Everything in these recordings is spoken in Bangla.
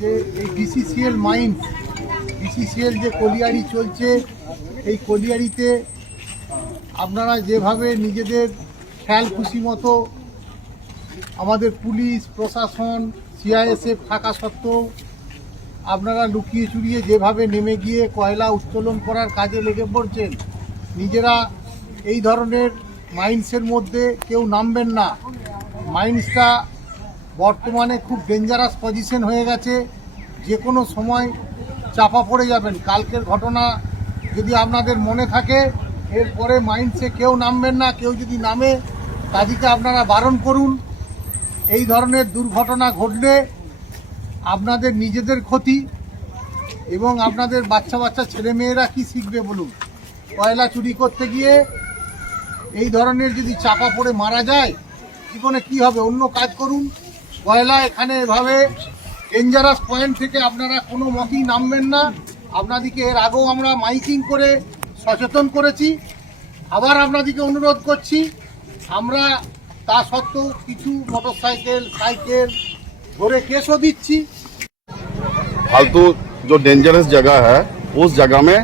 যে এই বিসিসিএল মাইন্স বিসিসিএল যে কলিয়ারি চলছে, এই কলিয়ারিতে আপনারা যেভাবে নিজেদের খেয়াল খুশি মতো আমাদের পুলিশ প্রশাসন সিআইএসএফ থাকা সত্ত্বেও আপনারা লুকিয়ে চুরিয়ে যেভাবে নেমে গিয়ে কয়লা উত্তোলন করার কাজে লেগে পড়ছেন, নিজেরা এই ধরনের মাইন্সের মধ্যে কেউ নামবেন না। মাইন্সটা বর্তমানে খুব ডেঞ্জারাস পজিশন হয়ে গেছে, যে কোনো সময় চাপা পড়ে যাবেন। কালকের ঘটনা যদি আপনাদের মনে থাকে, এরপরে মাইন্সে কেউ নামবেন না। কেউ যদি নামে তাদেরকে আপনারা বারণ করুন। এই ধরনের দুর্ঘটনা ঘটলে আপনাদের নিজেদের ক্ষতি এবং আপনাদের বাচ্চা বাচ্চা ছেলেমেয়েরা কি শিখবে বলুন। কয়লা চুরি করতে গিয়ে এই ধরনের যদি চাপা পড়ে মারা যায়, জীবনে কি হবে? অন্য কাজ করুন। কয়লা এখানে এভাবে ডেঞ্জারাস পয়েন্ট থেকে আপনারা কোনো মতেই নামবেন না। আপনাদেরকে এর আগেও আমরা মাইকিং করে সচেতন করেছি, আবার আপনাদেরকে অনুরোধ করছি। আমরা তা সত্ত্বেও কিছু মোটরসাইকেল সাইকেল ধরে केसও দিচ্ছি। फालतू जो डेंजरस जगह है उस जगह में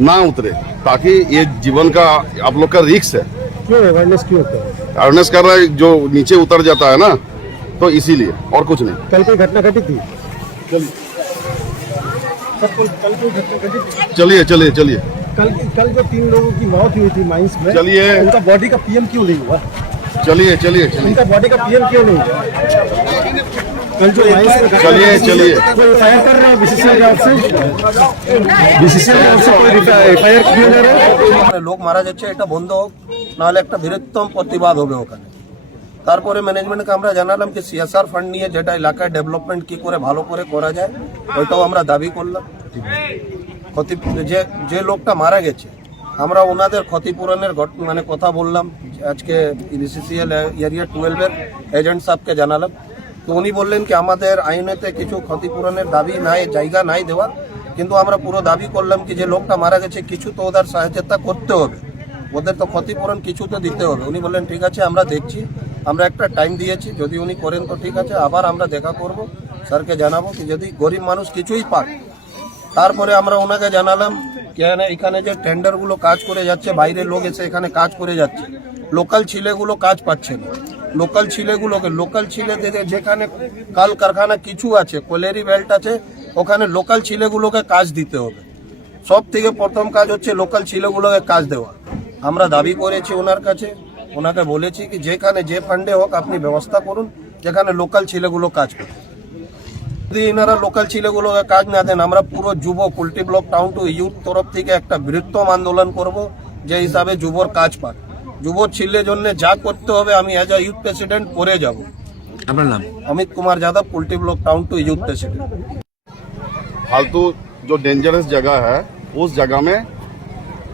ना उतरे, ताकि ये जीवन का आप लोग का रिस्क है। क्यों अवेयरनेस क्यों होता है? अवेयरनेस कर रहा है, जो नीचे उतर जाता है ना, तो इसीलिए और कुछ नहीं। कल कोई घटना घटी थी? चलिए चलिए चलिए कल जो 3 लोगों की मौत हुई थी माइंस में, चलिए उनका बॉडी का पीएम क्यों नहीं हुआ? चलिए चलिए चलिए उनका बॉडी का पीएम क्यों नहीं हुआ? कल जो माइंस में चलिए चलिए कोई एफआईआर कर रहे हैं बीसीसीएल की ओर से? बीसीसीएल की ओर से कोई एफआईआर क्यों ले रहे हैं? লোক মারা যাচ্ছে, এটা বন্ধ হোক, নাহলে একটা বৃহত্তম প্রতিবাদ হবে ওখানে। তারপরে ম্যানেজমেন্টকে আমরা জানালাম যে সিএসআর ফান্ড নিয়ে যেটা এলাকায় ডেভেলপমেন্ট কি করে ভালো করে করা যায়, ওইটাও আমরা দাবি করলাম। ক্ষতি যে লোকটা মারা গেছে, আমরা ওনাদের ক্ষতিপূরণের মানে কথা বললাম। আজকে বিসিসিএল এরিয়া 12-এর এজেন্ট সাহেবকে জানালাম, তো উনি বললেন কি আমাদের আইনেতে কিছু ক্ষতিপূরণের দাবি নাই, জায়গা নাই দেওয়া, কিন্তু আমরা পুরো দাবি করলাম কি যে লোকটা মারা গেছে কিছু তো ওদের সহায়তা করতে হবে, ওদের তো ক্ষতিপূরণ কিছু তো দিতে হবে। উনি বললেন ঠিক আছে আমরা দেখছি, আমরা একটা টাইম দিয়েছি, যদি উনি করেন তো ঠিক আছে, আবার আমরা দেখা করব, স্যারকে জানাবো কি যদি গরিব মানুষ কিছুই পাক। তারপরে আমরা ওনাকে জানালাম কেন এখানে যে টেন্ডারগুলো কাজ করে যাচ্ছে, বাইরের লোক এসে এখানে কাজ করে যাচ্ছে, লোকাল ছেলেগুলো কাজ পাচ্ছে না। লোকাল ছেলে থেকে যেখানে কাল কারখানা কিছু আছে, কোলেরি বেল্ট আছে, ওখানে লোকাল ছেলেগুলোকে কাজ দিতে হবে। সব থেকে প্রথম কাজ হচ্ছে লোকাল ছেলেগুলোকে কাজ দেওয়া। আমরা দাবি করেছি ওনার কাছে, ওনাকে বলেছি কি যেখানে যে ফান্ডে হোক আপনি ব্যবস্থা করুন যেখানে লোকাল ছেলেগুলো কাজ করে। যদি এনারা লোকাল ছেলেগুলোকে কাজ না দেন, আমরা পুরো যুব poultry block town two youth তরফ থেকে একটা বৃহত্তম আন্দোলন করব, যে হিসাবে যুবর কাজ পাক। যুবর ছেলের জন্য যা করতে হবে আমি এজ আ ইউথ প্রেসিডেন্ট করে যাব। আপনার নাম? Amit Kumar Yadav, poultry block town two youth president. फालतू जो डेंजरस जगह है उस जगह में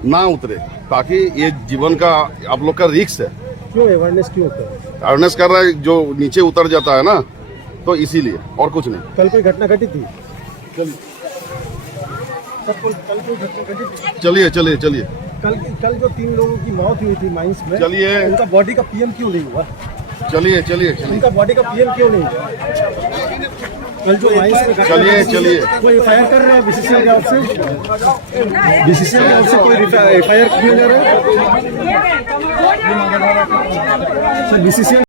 ना उतरे, ताकि ये जीवन का आप लोग का रिस्क है। क्यों अवेयरनेस क्यों होता है? अवेयरनेस कर रहा है, जो नीचे उतर जाता है ना, तो इसीलिए और कुछ नहीं। कल कोई घटना घटी थी? चलिए चलिए चलिए कल जो 3 लोगों की मौत हुई थी माइंस में, चलिए उनका बॉडी का पीएम क्यों नहीं हुआ? चलिए चलिए चलिए उनका बॉडी का पीएम क्यों नहीं हुआ? कल जो माइंस में चलिए चलिए कोई एफआईआर कर रहे हैं बीसीसीएल की ओर से? बीसीसीएल की ओर से कोई एफआईआर क्यों ले रहे हैं? बीसीसीएल